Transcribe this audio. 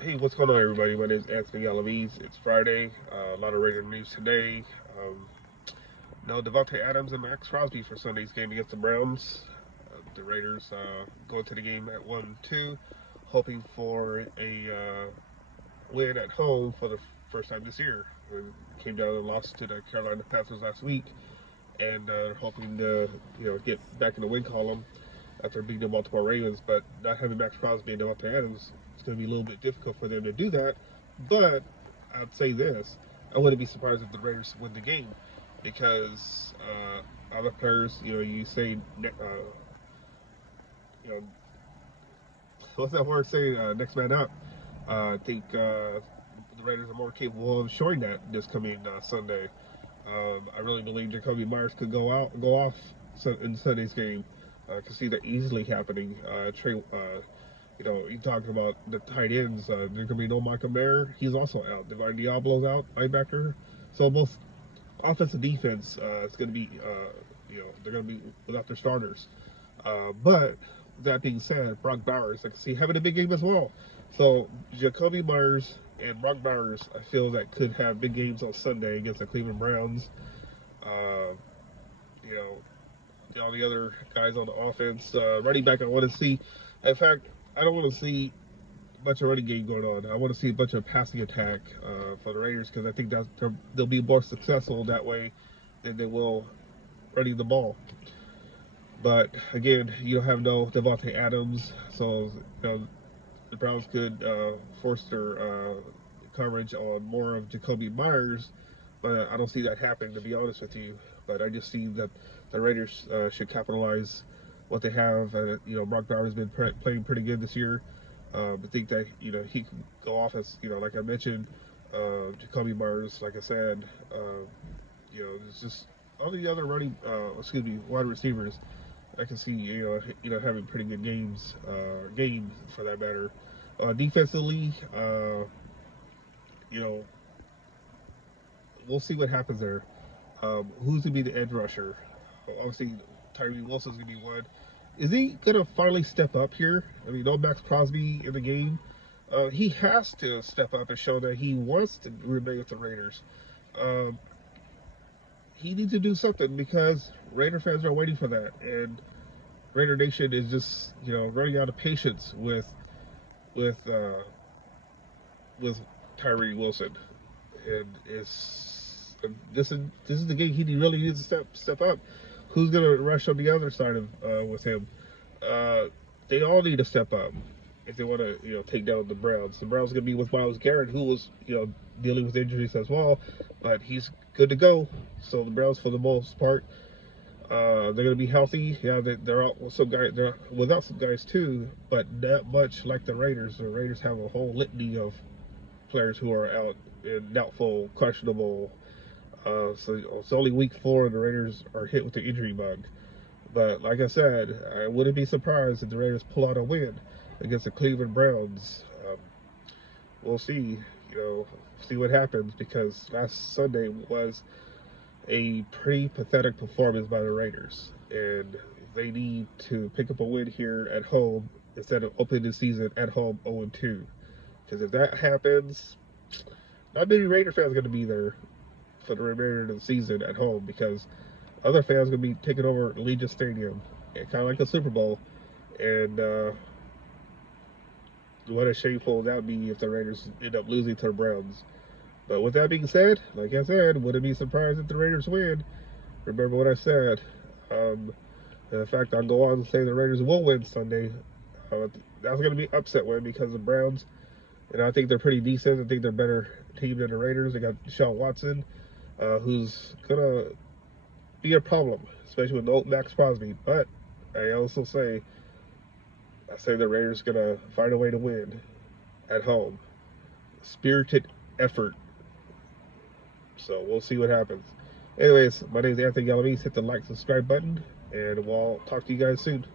Hey, what's going on, everybody? My name is Anthony Alavis. It's Friday. A lot of Raider news today. No Davante Adams and Maxx Crosby for Sunday's game against the Browns. The Raiders go into the game at 1-2, hoping for a win at home for the first time this year. It came down and lost to the Carolina Panthers last week, and hoping to get back in the win column after beating the Baltimore Ravens. But not having Maxx Crosby and Davante Adams, it's going to be a little bit difficult for them to do that. But I'd say this: I wouldn't be surprised if the Raiders win the game because other players, you say, you know, what's that word say? Next man up. I think the Raiders are more capable of showing that this coming Sunday. I really believe Jacoby Myers could go off in Sunday's game. I can see that easily happening. You're talking about the tight ends. There's gonna be no Michael Mayer. He's also out. Divine Diablo's out, linebacker. So both offense and defense, it's gonna be, they're gonna be without their starters. But that being said, Brock Bowers, I can see having a big game as well. So Jacoby Myers and Brock Bowers, I feel that could have big games on Sunday against the Cleveland Browns. Uh, you know, all the other guys on the offense, running back, I want to see. In fact, I don't want to see a bunch of running game going on. I want to see a bunch of passing attack for the Raiders because I think that they'll be more successful that way than they will running the ball. But again, you don't have no Davante Adams, so the Browns could force their coverage on more of Jacoby Myers, but I don't see that happening, to be honest with you. But I just see that the Raiders should capitalize what they have. Brock Bowers has been playing pretty good this year. I think that he can go off as like I mentioned, Jacoby Myers. Like I said, it's just all the other wide receivers. I can see having pretty good games for that matter. Defensively, you know, we'll see what happens there. Who's gonna be the edge rusher? Obviously, Tyree Wilson's gonna be one. Is he gonna finally step up here? I mean, no Maxx Crosby in the game. He has to step up and show that he wants to remain with the Raiders. Um, he needs to do something because Raider fans are waiting for that, and Raider Nation is just running out of patience with uh, with Tyree Wilson, and this is the game he really needs to step up. Who's gonna rush on the other side of with him? Uh, they all need to step up if they want to take down the Browns. The Browns are gonna be with Myles Garrett, who was dealing with injuries as well, but he's good to go. So the Browns, for the most part, they're going to be healthy. Yeah, they're out with some guys. They're without some guys too, but not much like the Raiders. The Raiders have a whole litany of players who are out and doubtful, questionable. So it's only week 4, and the Raiders are hit with the injury bug. But like I said, I wouldn't be surprised if the Raiders pull out a win against the Cleveland Browns. We'll see. See what happens because last Sunday was a pretty pathetic performance by the Raiders, and they need to pick up a win here at home instead of opening the season at home 0-2. Because if that happens, not many Raider fans are going to be there for the remainder of the season at home because other fans are going to be taking over Allegiant Stadium, kind of like a Super Bowl. And what a shameful that would be if the Raiders end up losing to the Browns. But with that being said, like I said, wouldn't be surprised if the Raiders win. Remember what I said. In fact, I'll go on and say the Raiders will win Sunday. That's going to be an upset win because the Browns, I think they're pretty decent. I think they're a better team than the Raiders. They got Deshaun Watson, who's going to be a problem, especially with old Maxx Crosby. But I say the Raiders going to find a way to win at home. Spirited effort. So we'll see what happens. Anyways, my name is Anthony Galavese. Hit the like, subscribe button, and we'll talk to you guys soon.